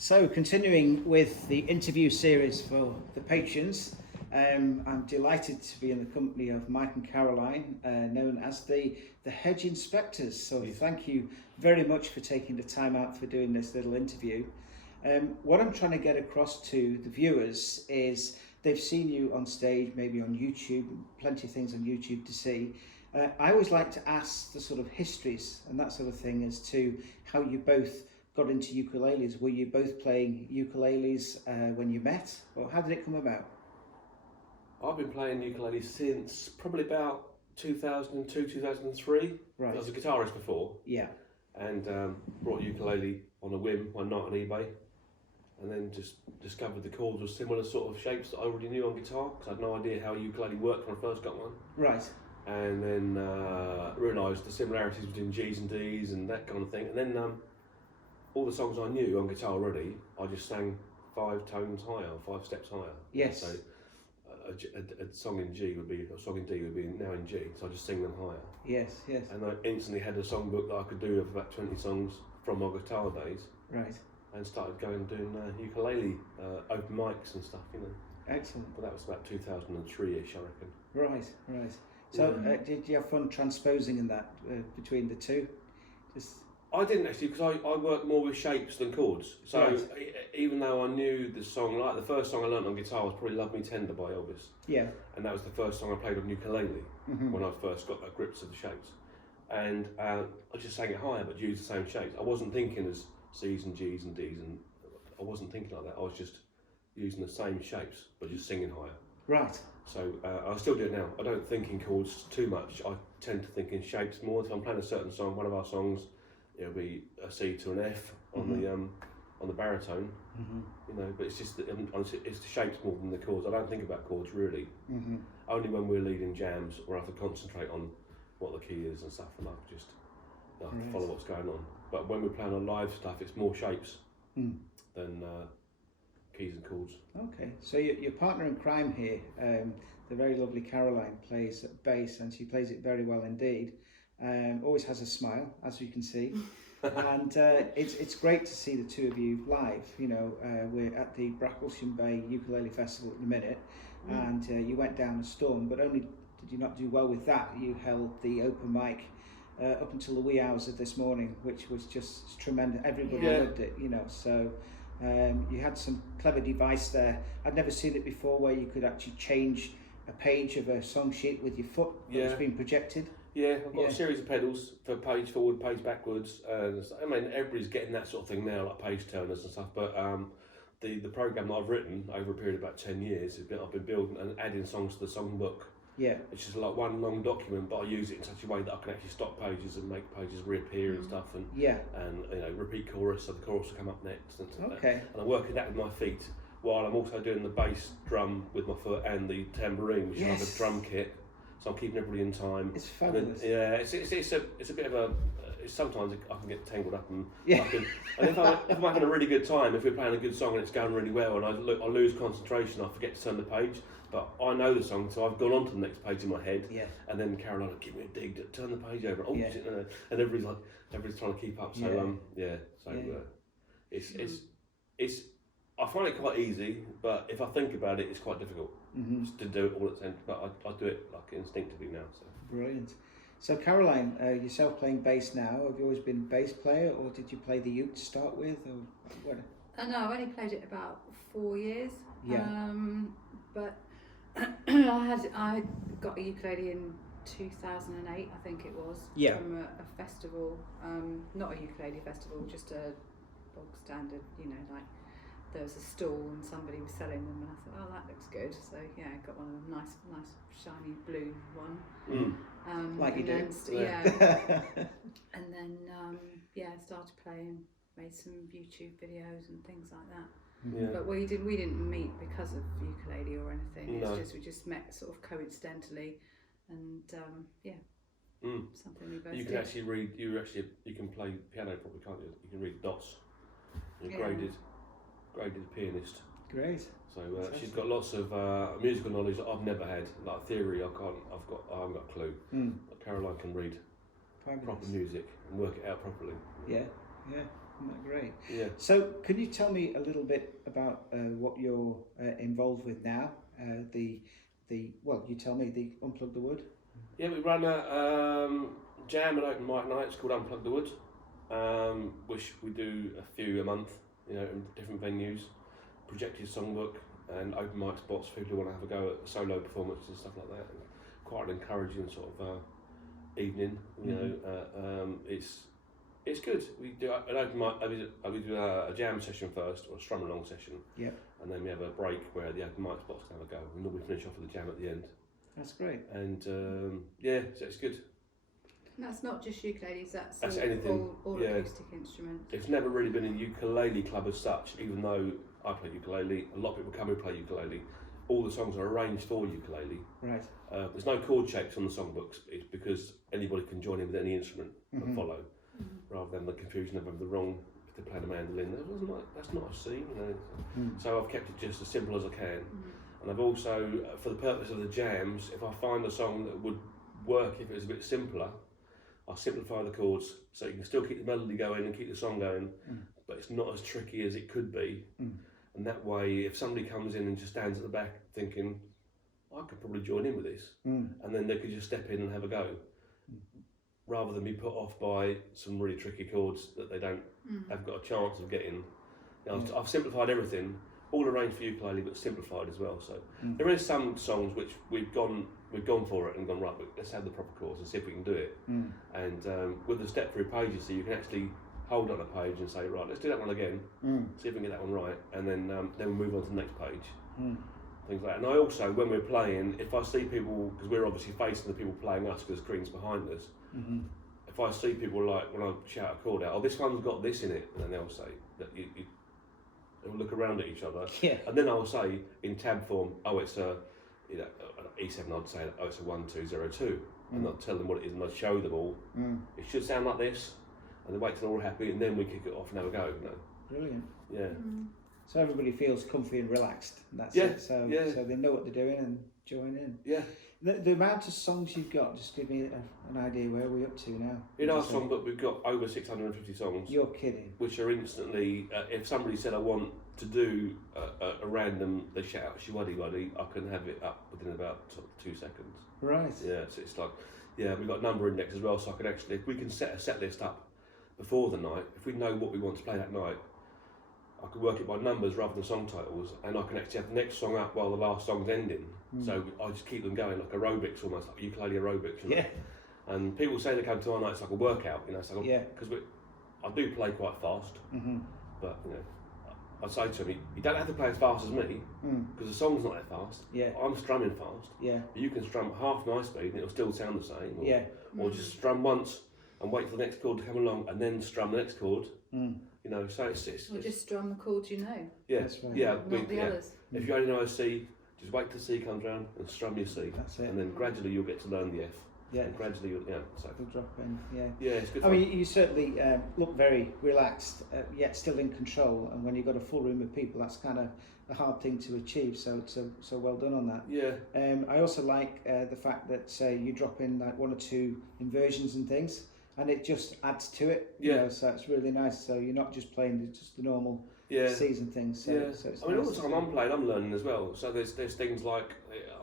So, continuing with the interview series for the patrons, I'm delighted to be in the company of Mike and Caroline, known as the Hedge Inspectors. So, thank you very much for taking the time out for doing this little interview. What I'm trying to get across to the viewers is they've seen you on stage, maybe on YouTube, plenty of things on YouTube to see. I always like to ask the sort of histories and that sort of thing as to how you both got into ukuleles. Were you both playing ukuleles when you met, or how did it come about? I've been playing ukulele since probably about 2002, 2003. Right. I was a guitarist before. Yeah. And brought ukulele on a whim one night on eBay, and then just discovered the chords were similar sort of shapes that I already knew on guitar, because I had no idea how ukulele worked when I first got one. Right. And then realised the similarities between G's and D's and that kind of thing. And then all the songs I knew on guitar already, I just sang 5 tones higher, 5 steps higher. Yes. So a song in G would be, a song in D would be now in G, so I just sing them higher. Yes, yes. And I instantly had a songbook that I could do of about 20 songs from my guitar days. Right. And started going and doing ukulele open mics and stuff, you know. Excellent. But that was about 2003-ish, I reckon. Right, right. So did you have fun transposing in that between the two? I didn't actually, because I work more with shapes than chords. So right. Even though I knew the song, like the first song I learnt on guitar was probably Love Me Tender by Elvis. Yeah. And that was the first song I played on ukulele when I first got the grips of the shapes. And I just sang it higher but used the same shapes. I wasn't thinking as C's and G's and D's, and I wasn't thinking like that. I was just using the same shapes but just singing higher. Right. So I still do it now. I don't think in chords too much. I tend to think in shapes more. If I'm playing a certain song, one of our songs, it'll be a C to an F on the baritone, you know. But it's just it's the shapes more than the chords. I don't think about chords really. Only when we're leading jams or I have to concentrate on what the key is and stuff, and I just follow what's going on. But when we're playing on live stuff, it's more shapes than keys and chords. Okay, so your partner in crime here, the very lovely Caroline, plays bass, and she plays it very well indeed. Always has a smile, as you can see, and it's great to see the two of you live. You know, we're at the Bracklesham Bay Ukulele Festival at the minute, and you went down a storm, but only did you not do well with that. You held the open mic up until the wee hours of this morning, which was just tremendous. Everybody loved it, you know. So you had some clever device there. I'd never seen it before, where you could actually change a page of a song sheet with your foot that was being projected. Yeah, I've got a series of pedals for page forward, page backwards. I mean, everybody's getting that sort of thing now, like page turners and stuff. But the program that I've written over a period of about 10 years, I've been building and adding songs to the songbook. Yeah, it's just like one long document, but I use it in such a way that I can actually stop pages and make pages reappear and stuff, and you know, repeat chorus, so the chorus will come up next. And and I'm working that with my feet while I'm also doing the bass drum with my foot and the tambourine, which is like a drum kit. So I'm keeping everybody in time. It's fabulous. It's a bit of a. Sometimes I can get tangled up and if I'm having a really good time, if we're playing a good song and it's going really well, and I lose concentration, I forget to turn the page. But I know the song, so I've gone on to the next page in my head. Yeah. And then Caroline will give me a dig, turn the page over. And everybody's trying to keep up. So it's. I find it quite easy, but if I think about it, it's quite difficult to do it all at the same time. But I do it like instinctively now. So. Brilliant. So Caroline, yourself playing bass now, have you always been a bass player, or did you play the uke to start with, or what? No, I've only played it about 4 years. Yeah. But I got a ukulele in 2008, I think it was. Yeah. From a festival, not a ukulele festival, just a bog standard, you know, like. There was a stall and somebody was selling them, and I thought, oh, that looks good. So yeah, I got one of them, nice shiny blue one. Like you do. And then I started playing, made some YouTube videos and things like that. Yeah. But we didn't meet because of ukulele or anything. It's just we just met sort of coincidentally, and something we both. You can actually read. You can play piano probably, can't you? You can read dots. You're graded pianist. Great. So she's got lots of musical knowledge that I've never had. Like theory, I haven't got a clue. But Caroline can read proper music and work it out properly. Yeah. Isn't that great? Yeah. So, can you tell me a little bit about what you're involved with now? You tell me, the Unplugged the Wood. Yeah, we run a jam and open mic nights called Unplugged the Wood, which we do a few a month, in different venues, projected songbook and open mic spots for people who want to have a go at solo performances and stuff like that. And quite an encouraging sort of evening, It's good. We do an open mic. We do a jam session first, or a strum along session. Yep. And then we have a break where the open mic spots can have a go. We normally finish off with a jam at the end. That's great. And so it's good. And that's not just ukuleles. That's anything. all acoustic instruments. It's never really been a ukulele club as such. Even though I play ukulele, a lot of people come and play ukulele. All the songs are arranged for ukulele. Right. There's no chord shapes on the songbooks. It's because anybody can join in with any instrument and follow. Rather than the confusion of the wrong, if they're playing a mandolin, that's not a C, So I've kept it just as simple as I can. And I've also, for the purpose of the jams, if I find a song that would work if it was a bit simpler, I'll simplify the chords so you can still keep the melody going and keep the song going, but it's not as tricky as it could be. And that way, if somebody comes in and just stands at the back thinking, I could probably join in with this, and then they could just step in and have a go. Rather than be put off by some really tricky chords that they don't have got a chance of getting. I've simplified everything, all arranged for ukulele, but simplified as well. So there is some songs which we've gone for it and gone, right, let's have the proper chords and see if we can do it. And with the step through pages, so you can actually hold on a page and say, right, let's do that one again, see if we can get that one right, and then we move on to the next page. Things like that. And I also, when we're playing, if I see people, because we're obviously facing the people playing us because the screen's behind us, if I see people like when I shout a chord out, oh, this one's got this in it, and then they'll say that they'll look around at each other, and then I'll say in tab form, oh, it's a E7. I'd say, oh, it's a 1-2-0-2, and I'll tell them what it is, and I'll show them all. It should sound like this, and they wait till they're all happy, and then we kick it off and have a go. Brilliant. Yeah. So everybody feels comfy and relaxed. That's it. So they know what they're doing and join in. Yeah. The amount of songs you've got, just give me an idea where we're up to now. In our songbook, we've got over 650 songs. You're kidding. Which are instantly, if somebody said I want to do a random, they shout out Shiwaddy Waddy, I can have it up within about 2 seconds. Right. Yeah, so it's like, we've got a number index as well, so I can actually, if we can set a set list up before the night, if we know what we want to play that night, I could work it by numbers rather than song titles, and I can actually have the next song up while the last song's ending. So I just keep them going like aerobics, almost like ukulele aerobics. Yeah. And people say they come to our nights like a workout, it's like because I do play quite fast, but I say to them, you don't have to play as fast as me because the song's not that fast. Yeah. I'm strumming fast. Yeah. But you can strum at half my speed and it'll still sound the same. Or just strum once and wait for the next chord to come along and then strum the next chord. So it's Or just strum the chords you know. Yeah, that's right. Not the others. If you only know a C, just wait till C comes round and strum your C. That's it. And then gradually you'll get to learn the F. Yeah. And gradually so. We'll drop in. Yeah. Yeah, it's good. I mean, you certainly look very relaxed, yet still in control. And when you've got a full room of people, that's kind of a hard thing to achieve. So well done on that. Yeah. I also like the fact that you drop in like 1 or 2 inversions and things, and it just adds to it. Yeah. So it's really nice. So you're not just playing just the normal C's and things. So it's I mean, nice all the time I'm playing, I'm learning as well. So there's things like,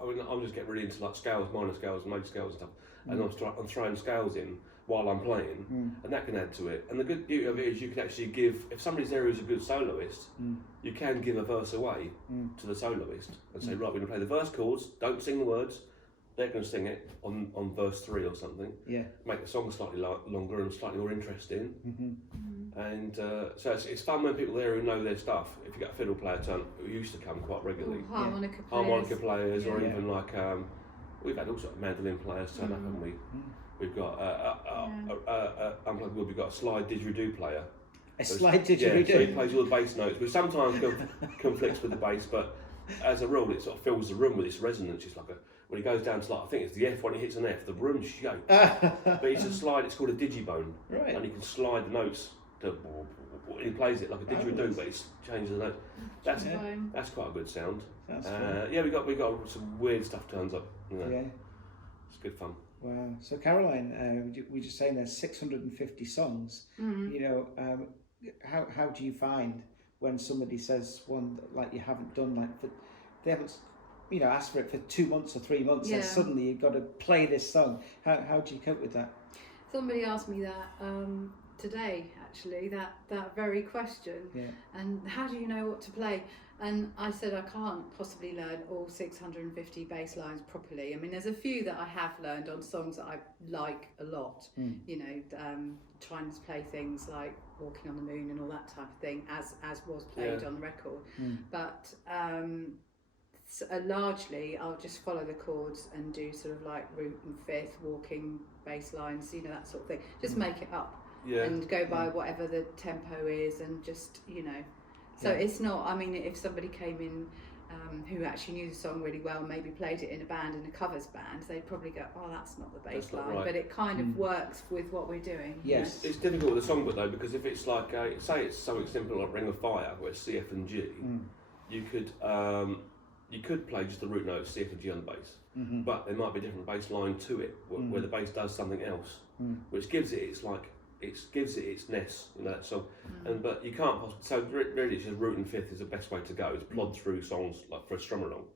I'm just getting really into like scales, minor scales, major scales and stuff. And I'm throwing scales in while I'm playing, and that can add to it. And the good beauty of it is you can actually give, if somebody's there who's a good soloist, you can give a verse away to the soloist and say, right, we're going to play the verse chords, don't sing the words, they're going to sing it on verse 3 or something. Yeah. Make the song slightly longer and slightly more interesting. And so it's fun when people there who know their stuff. If you get a fiddle player who used to come quite regularly, harmonica players, or even like we've had all sorts of mandolin players turn up, haven't we? We've got Unplugged, we've got a slide didgeridoo player. A slide didgeridoo. So he plays all the bass notes, which sometimes conflicts with the bass, but as a rule, it sort of fills the room with its resonance. It's like when he goes down to I think it's the F, when he hits an F, the room shakes. But it's a slide, it's called a digibone. Right. And he can slide the notes he plays it like a didgeridoo, but it changes the notes. That's quite a good sound. We got some weird stuff turns up. Yeah. It's good fun. Wow. So Caroline, we were just saying there's 650 songs. how do you find when somebody says one that, like, you haven't done, like, they haven't, you know, asked for it for 2 months or 3 months, and suddenly you've got to play this song? How do you cope with that? Somebody asked me that today, actually, that very question. Yeah. And how do you know what to play? And I said I can't possibly learn all 650 bass lines properly. I mean, there's a few that I have learned on songs that I like a lot. You know, trying to play things like Walking on the Moon and all that type of thing, as was played on the record. But largely, I'll just follow the chords and do sort of like root and fifth, walking bass lines, you know, that sort of thing. Just make it up and go by whatever the tempo is, and just, you know. So it's not, I mean, if somebody came in who actually knew the song really well, maybe played it in a band, in a covers band, they'd probably go, oh, that's not the bass line. Right. But it kind of works with what we're doing. Yes. It's difficult with a songbook though, because if it's like, say it's something simple like Ring of Fire, where it's C, F and G, you could play just the root notes, C, F and G on the bass. But there might be a different bass line to it, where the bass does something else, which gives it its ness, you know, that song. But you can't possibly, so really it's just root and fifth is the best way to go, is plod through songs like for a strum along.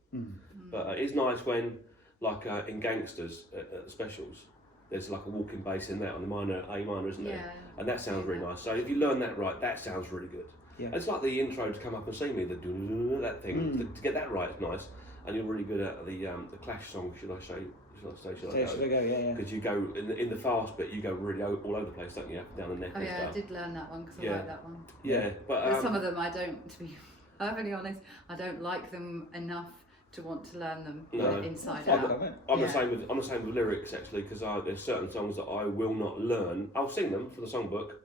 But it's nice when, like in Gangsters at the specials, there's like a walking bass in that on the minor, A minor, isn't there? And that sounds really nice. So if you learn that right, that sounds really good. It's like the intro to Come Up and See Me, that thing, to get that right is nice. And you're really good at the Clash song, should I say? Should I go? Because you go in the fast bit, you go really all over the place, don't you? Up and down the neck. Oh and yeah, stuff. I did learn that one because I like that one. Yeah, but some of them I don't. To be perfectly honest, I don't like them enough to want to learn them inside out. I'm the same with lyrics actually, because there's certain songs that I will not learn. I'll sing them for the songbook,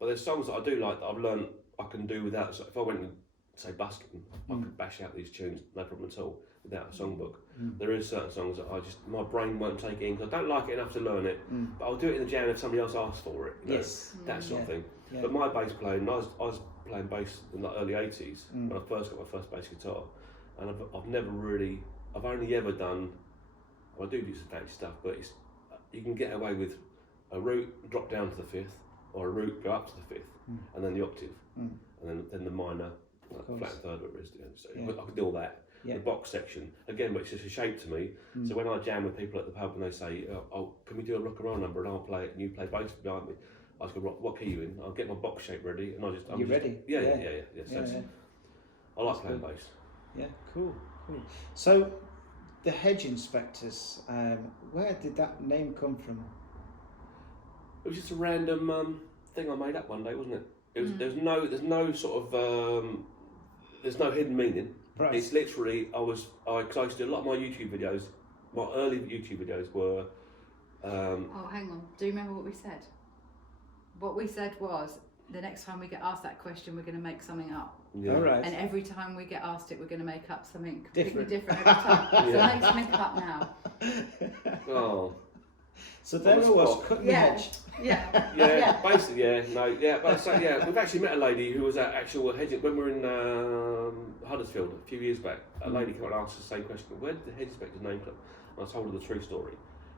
but there's songs that I do like that I've learned I can do without. So if I went and say busking, I could bash out these tunes, no problem at all, without a songbook. There is certain songs that my brain won't take in because I don't like it enough to learn it, but I'll do it in the jam if somebody else asks for it. You know, that sort of thing. But my bass playing, I was playing bass in the early 80s when I first got my first bass guitar, and I've only ever done, I do some fancy stuff, but you can get away with a root, drop down to the fifth, or a root, go up to the fifth, and then the octave, and then the minor, flat third, whatever it is. So I can do all that. The box section again, but it's just a shape to me. So when I jam with people at the pub and they say, "Oh, can we do a rock and roll number?" and I'll play it and you play bass behind me, I just go, "What key are you in?" I'll get my box shape ready and I'm ready? Yeah. I like playing bass. Yeah, cool. So the Hedge Inspectors, where did that name come from? It was just a random thing I made up one day, wasn't it? It was there's no sort of there's no hidden meaning. Right. It's literally because I used to do a lot of my YouTube videos. My early YouTube videos were. Oh, hang on. Do you remember what we said? What we said was, the next time we get asked that question, we're going to make something up. Yeah. All right. And every time we get asked it, we're going to make up something completely different every time. So make something up now. Oh. So there it was, cutting the hedge. Basically, But we've actually met a lady who was at actual hedge when we were in Huddersfield a few years back. A lady came and asked the same question: where did the Hedge Inspector's name come? And I told her the true story,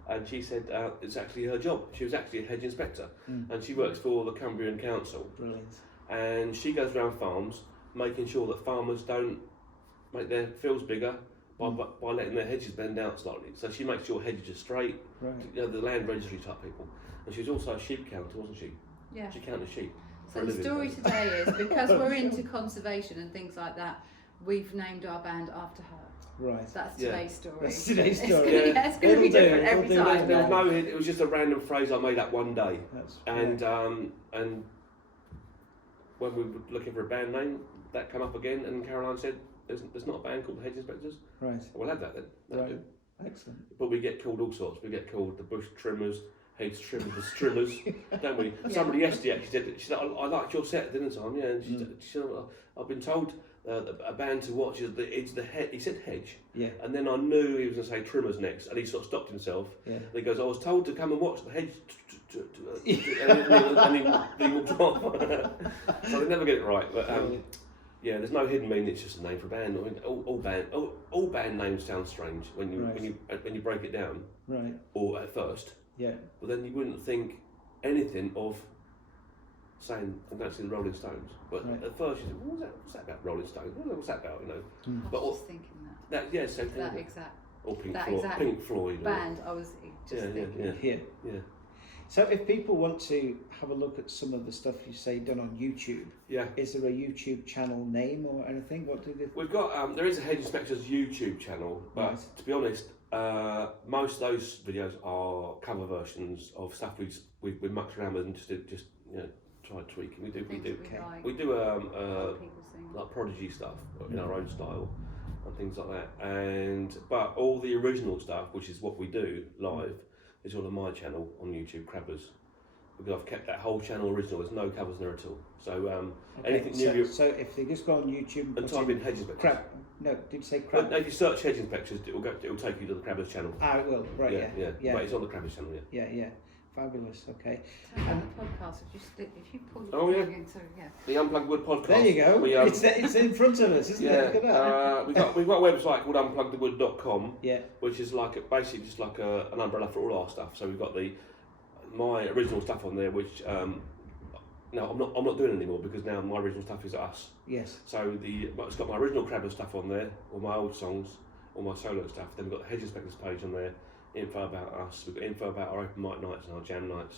and she said it's actually her job. She was actually a hedge inspector, and she works for the Cumbrian Council. Brilliant. And she goes around farms, making sure that farmers don't make their fields bigger by letting their hedges bend out slightly. So she makes sure hedges are straight. Right. You know, the land registry type people. And she was also a sheep counter, wasn't she? Yeah. She counted sheep. So the story today is, because we're into conservation and things like that, we've named our band after her. Right. That's today's story. That's today's story. It's going to be different every time. It was just a random phrase I made up one day. And when we were looking for a band name, that came up again, and Caroline said, there's not a band called the Hedge Inspectors. Right. We'll have that then. That'll do. Excellent. But we get called all sorts. We get called the Bush Trimmers, Hedge Trimmers, the Strimmers, don't we? Somebody yesterday actually said, I liked your set, didn't I? Yeah, and she said, I've been told a band to watch it's the Hedge. He said Hedge. Yeah. And then I knew he was going to say Trimmers next, and he sort of stopped himself. Yeah. And he goes, I was told to come and watch the Hedge. And he walked off. So they never get it right. But yeah, there's no hidden meaning. It's just a name for a band. I mean, all band names sound strange when you break it down. Right. Or at first. Yeah. But then you wouldn't think anything of saying, I'm going to see the Rolling Stones. But at first you think, what's that about Rolling Stones? What's that about, you know? I was just thinking that. Yeah, so That exact. or Pink that Floyd. exact Pink Floyd. Band, I was just thinking. Yeah. So if people want to have a look at some of the stuff you say done on YouTube, is there a YouTube channel name or anything? What do they? We've got there is a Hedge Inspectors YouTube channel, but to be honest, most of those videos are cover versions of stuff we mucked around with and just you know try tweaking. We do like Prodigy stuff in our own style and things like that. But all the original stuff, which is what we do live, is all on my channel on YouTube, Crabbers, because I've kept that whole channel original. There's no covers there at all. So anything new. So if they just go on YouTube and type in Hedge Inspectors. No, did you say Crab? If you search Hedge Inspectors, it'll take you to the Crabbers channel. Ah, it will. Right. Yeah. But it's on the Crabbers channel. Yeah. Fabulous. Okay. And the podcast, if you pull the again, so the Unplugged Wood podcast. There you go. It's in front of us, isn't it? Look at that. we've got a website called unpluggedwood.com. Yeah. Which is basically just like an umbrella for all our stuff. So we've got my original stuff on there, which no, I'm not doing anymore because now my original stuff is us. Yes. So it's got my original Crabber stuff on there, all my old songs, all my solo stuff. Then we've got the Hedge Inspectors page on there. Info about us. We've got info about our open mic nights and our jam nights,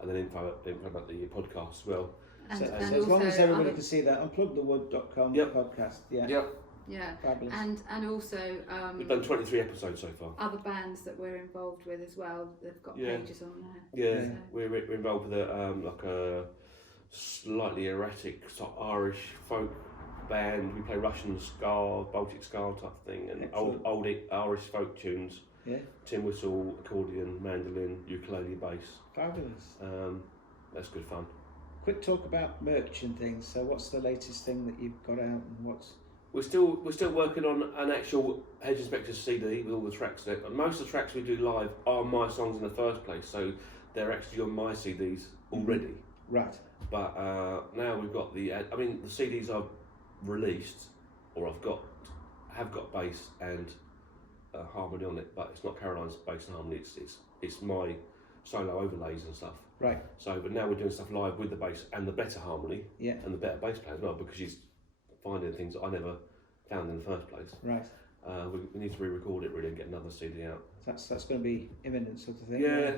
and then info about the podcast as well. So as long as everybody can see that, unpluggedthewood.com podcast. Yeah. Fabulous. And also we've done 23 episodes so far. Other bands that we're involved with as well. They've got pages on there. Yeah, so. We're involved with like a slightly erratic sort of Irish folk band. We play Russian ska, Baltic ska type thing, and old Irish folk tunes. Yeah. Tin whistle, accordion, mandolin, ukulele, bass. Fabulous. That's good fun. Quick talk about merch and things. So what's the latest thing that you've got out and what's? We're still working on an actual Hedge Inspectors CD with all the tracks there. But most of the tracks we do live are my songs in the first place, so they're actually on my CDs already. Right. But now we've got the CDs I've released, or have got bass and harmony on it, but it's not Caroline's bass and harmony. It's my solo overlays and stuff. Right. So, but now we're doing stuff live with the bass and the better harmony. Yeah. And the better bass player as well, because she's finding things that I never found in the first place. Right. We need to re-record it really and get another CD out. That's going to be imminent sort of thing. Yeah.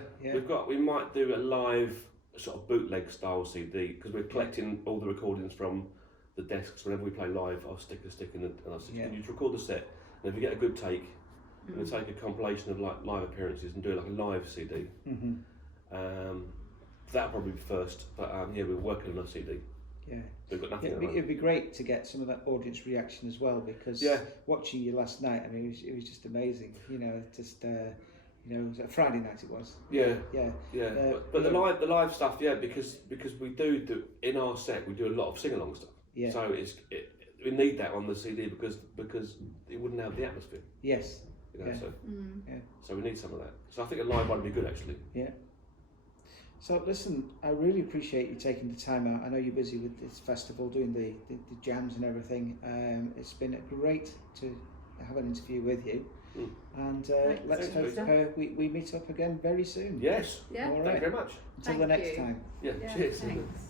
We might do a live sort of bootleg style CD because we're collecting all the recordings from the desks. Whenever we play live, I'll stick a stick in and I'll say, can you record the set? And if you get a good take, we'll take a compilation of like live appearances and do like a live CD. That'll probably be first, but we're working on a CD. Yeah. We've got nothing. It'd be great to get some of that audience reaction as well, because watching you last night, I mean, it was just amazing. You know, just it was a Friday night. It was. Yeah. But the live stuff, because we do in our set we do a lot of sing along stuff. Yeah. So we need that on the CD because it wouldn't have the atmosphere. Yes. So we need some of that. So I think a live one would be good actually. Yeah. So listen, I really appreciate you taking the time out. I know you're busy with this festival, doing the jams and everything. It's been great to have an interview with you. And let's hope we meet up again very soon. Yes. Yeah. All right. Thank you very much. Until the next time. Yeah. Cheers. Thanks.